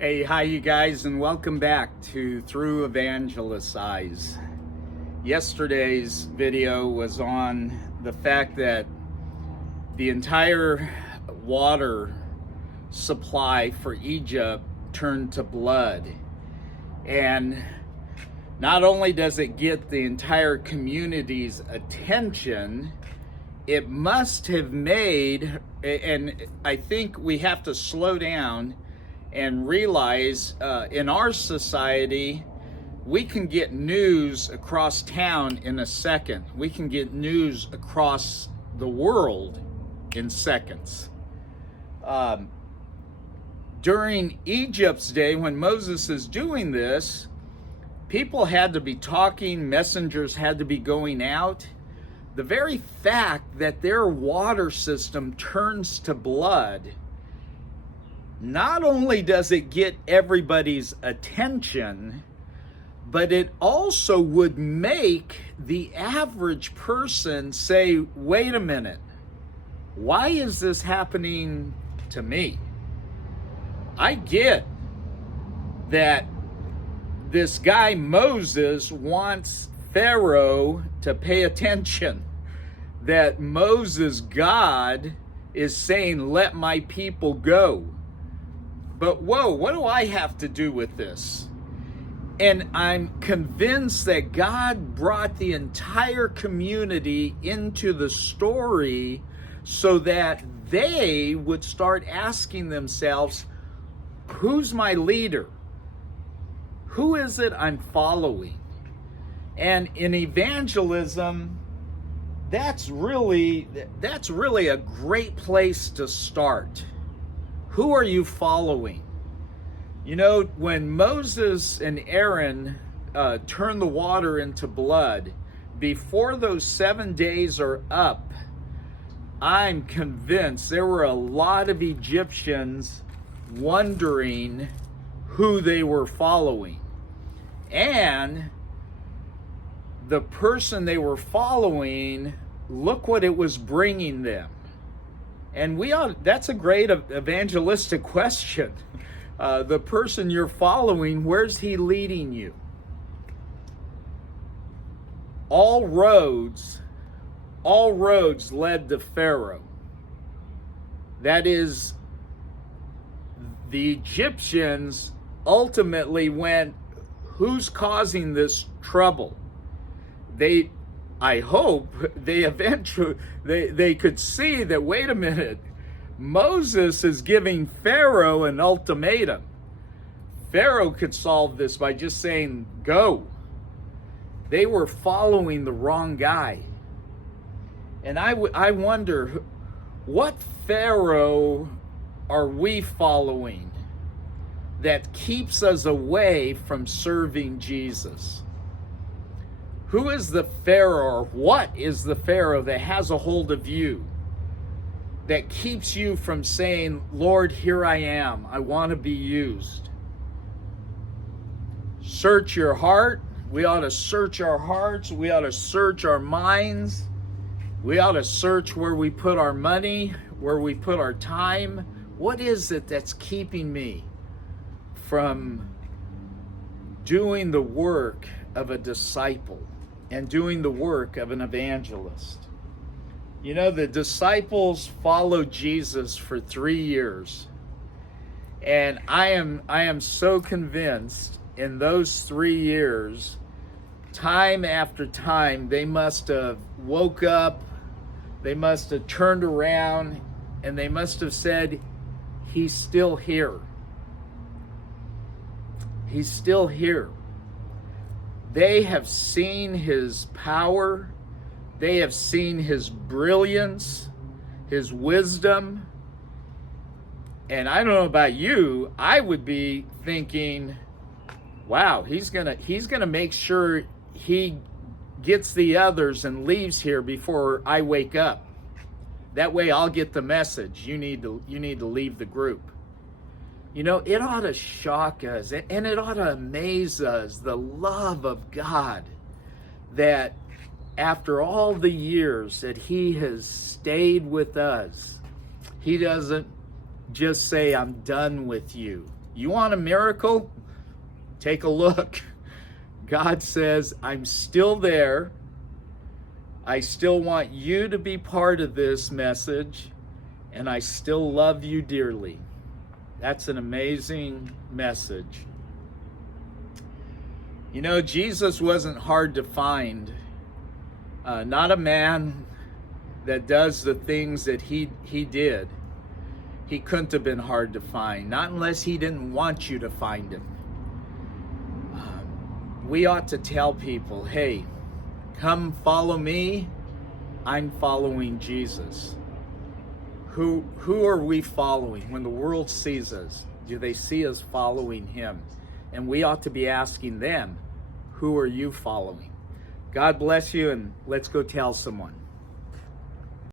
Hey, hi you guys, and welcome back to Through Evangelist's Eyes. Yesterday's video was on the fact that the entire water supply for Egypt turned to blood. And not only does it get the entire community's attention, it must have made, and I think we have to slow down and realize in our society, we can get news across town in a second. We can get news across the world in seconds. During Egypt's day, when Moses is doing this, people had to be talking, messengers had to be going out. The very fact that their water system turns to blood, not only does it get everybody's attention, but it also would make the average person say, wait a minute, why is this happening to me? I get that this guy Moses wants Pharaoh to pay attention, that Moses, God, is saying, let my people go. But whoa, what do I have to do with this? And I'm convinced that God brought the entire community into the story so that they would start asking themselves, who's my leader? Who is it I'm following? And in evangelism, that's really a great place to start. Who are you following? You know, when Moses and Aaron turned the water into blood, before those 7 days are up, I'm convinced there were a lot of Egyptians wondering who they were following. And the person they were following, look what it was bringing them. And that's a great evangelistic question. The person you're following, where's he leading you? All roads led to Pharaoh. That is, the Egyptians ultimately went, who's causing this trouble? I hope they eventually they could see that, wait a minute, Moses is giving Pharaoh an ultimatum. Pharaoh could solve this by just saying, go. They were following the wrong guy. And I wonder, what Pharaoh are we following that keeps us away from serving Jesus? Who is the Pharaoh, or what is the Pharaoh that has a hold of you, that keeps you from saying, Lord, here I am, I want to be used? Search your heart. We ought to search our hearts. We ought to search our minds. We ought to search where we put our money, where we put our time. What is it that's keeping me from doing the work of a disciple and doing the work of an evangelist? You know, the disciples followed Jesus for 3 years. And I am so convinced in those 3 years, time after time, they must have woke up, they must have turned around, and they must have said, he's still here. He's still here. They have seen his power. They have seen his brilliance, his wisdom. And I don't know about you, I would be thinking, wow, he's gonna make sure he gets the others and leaves here before I wake up. That way I'll get the message. You need to leave the group. You know, it ought to shock us, and it ought to amaze us, the love of God, that after all the years that he has stayed with us, he doesn't just say, I'm done with you. You want a miracle? Take a look. God says, I'm still there. I still want you to be part of this message, and I still love you dearly. That's an amazing message. You know, Jesus wasn't hard to find. Not a man that does the things that he did. He couldn't have been hard to find, not unless he didn't want you to find him. We ought to tell people, hey, come follow me. I'm following Jesus. Who are we following? When the world sees us, do they see us following him? And we ought to be asking them, who are you following? God bless you, and let's go tell someone.